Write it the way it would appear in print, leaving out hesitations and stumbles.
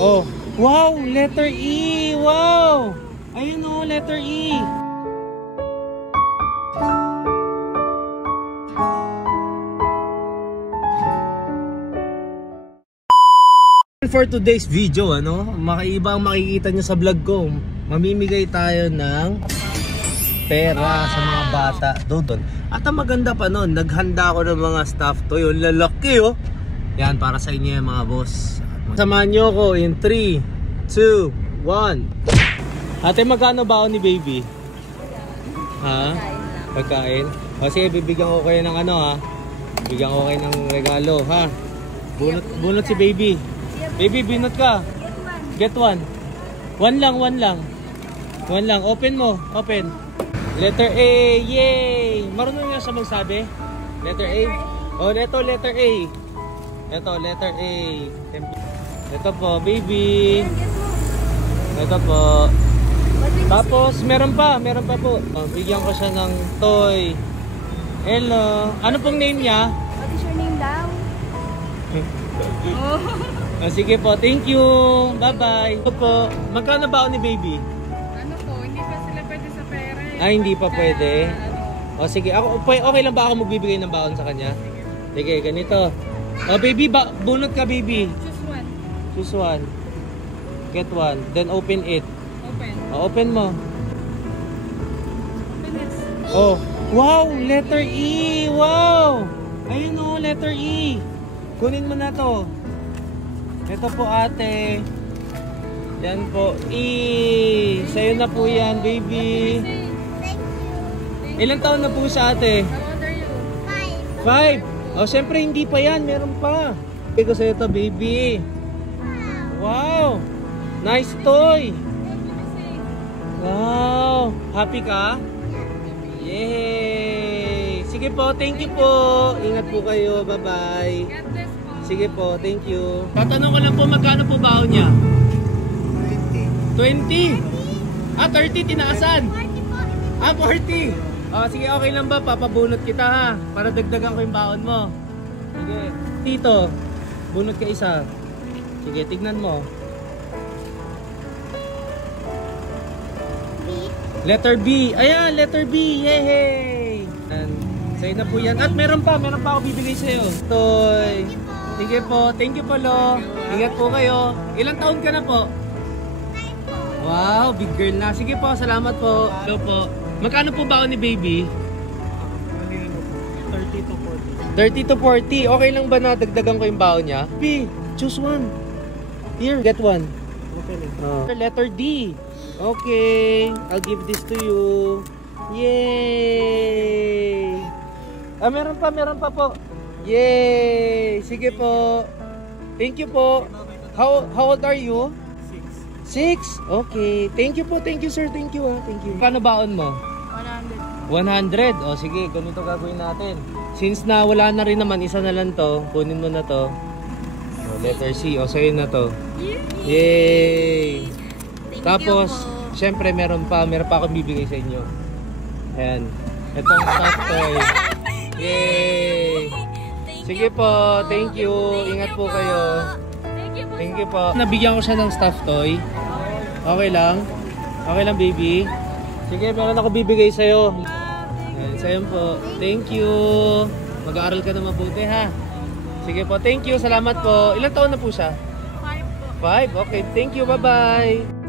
Oh, wow, letter E. Wow. Ayun oh, letter E. For today's video, ano, makaiba ang makikita nyo sa vlog ko. Mamimigay tayo ng pera sa mga bata doon. At ang maganda pa nun, naghanda ako ng mga stuff toy. Yung lalaki oh. Yan, para sa inyo yung mga boss. Samahan nyo ko in 3, 2, 1. Ate, magkano baon ni baby? Ha? Pagkain? O sige, bibigyan ko kayo ng ano ha. Bibigyan ko kayo ng regalo ha. Bunot si baby. Baby, binot ka. Get one. One lang. One lang. Open mo. Open. Letter A. Yay! Marunong nga siya magsabi? Letter A? Oh, ito, letter A. Ito, letter A. Ito po, baby. Ito po. Tapos, meron pa po. Oh, bigyan ko siya ng toy. Hello. Ano pong name niya? What is your name daw? Oh, sige po, thank you. Bye-bye. Ito po, magkano baon ni baby? Ano po, hindi pa sila pwede sa pera eh. Ay, hindi pa pwede. Ano? O sige, okay lang ba ako magbibigay ng baon sa kanya? Sige, ganito. O baby, bunot ka baby. Choose one. Choose one. Get one. Then open it. Open. O, open mo. Open it. Oh, wow, letter E. Wow. Ayun o, letter E. Kunin mo na to. Ito po ate. Yan po. E. Sa'yo na po yan, baby. Ilang taon na po siya ate? How old are you? 5. Oh, syempre hindi pa yan. Meron pa. Bigay ko sa'yo to, baby. Wow. Nice toy. Wow. Happy ka? Yay. Sige po, thank you po. Ingat po kayo. Bye-bye. God bless po. Sige po, thank you. Tatanong ko lang po, magkano po baon niya? 20. 20? Ah, 30, tinaasan. 40. Ah, 40. Oh, sige, okay lang ba? Papabunot kita ha. Para dagdagan ko yung baon mo. Sige. Tito, bunot ka isa. Sige, tignan mo. Letter B. Ayan, letter B. Yay! Sa'yo na po yan. At meron pa ako bibigay sa'yo. Toy. Sige po. Thank you po, Lo. Ingat po kayo. Ilang taon ka na po? 9 po. Wow, big girl na. Sige po, salamat po. Lo po. Magkano po baon ni baby? 30 to 40. 30 to 40. Okay lang ba na dagdagan ko yung baon niya? B, choose one. Here, get one. Okay. Letter D. Okay, I'll give this to you. Yay! Ah, meron pa po. Yay! Sige po. Thank you po. How old are you? 6. Okay. Thank you po. Thank you, sir. Thank you. Thank you. Paano baon mo? 100. O sige, ganito gagawin natin. Since na wala na rin naman, isa na lang to. Kunin mo na to. O, letter C. O, sa'yo na to. Yay! Tapos, syempre meron pa akong bibigay sa inyo. Ayan. Itong stuff toy. Yay! Sige po, thank you. Ingat po kayo. Thank you po. Nabigyan ko siya ng stuff toy. Okay lang? Okay lang, baby? Sige, meron ako bibigay sa'yo. Ayan, sa'yo po. Thank you. Mag-aaral ka na mabuti, ha? Sige po, thank you. Salamat po. Ilang taon na po siya? 5 po. 5? Okay, thank you. Bye-bye.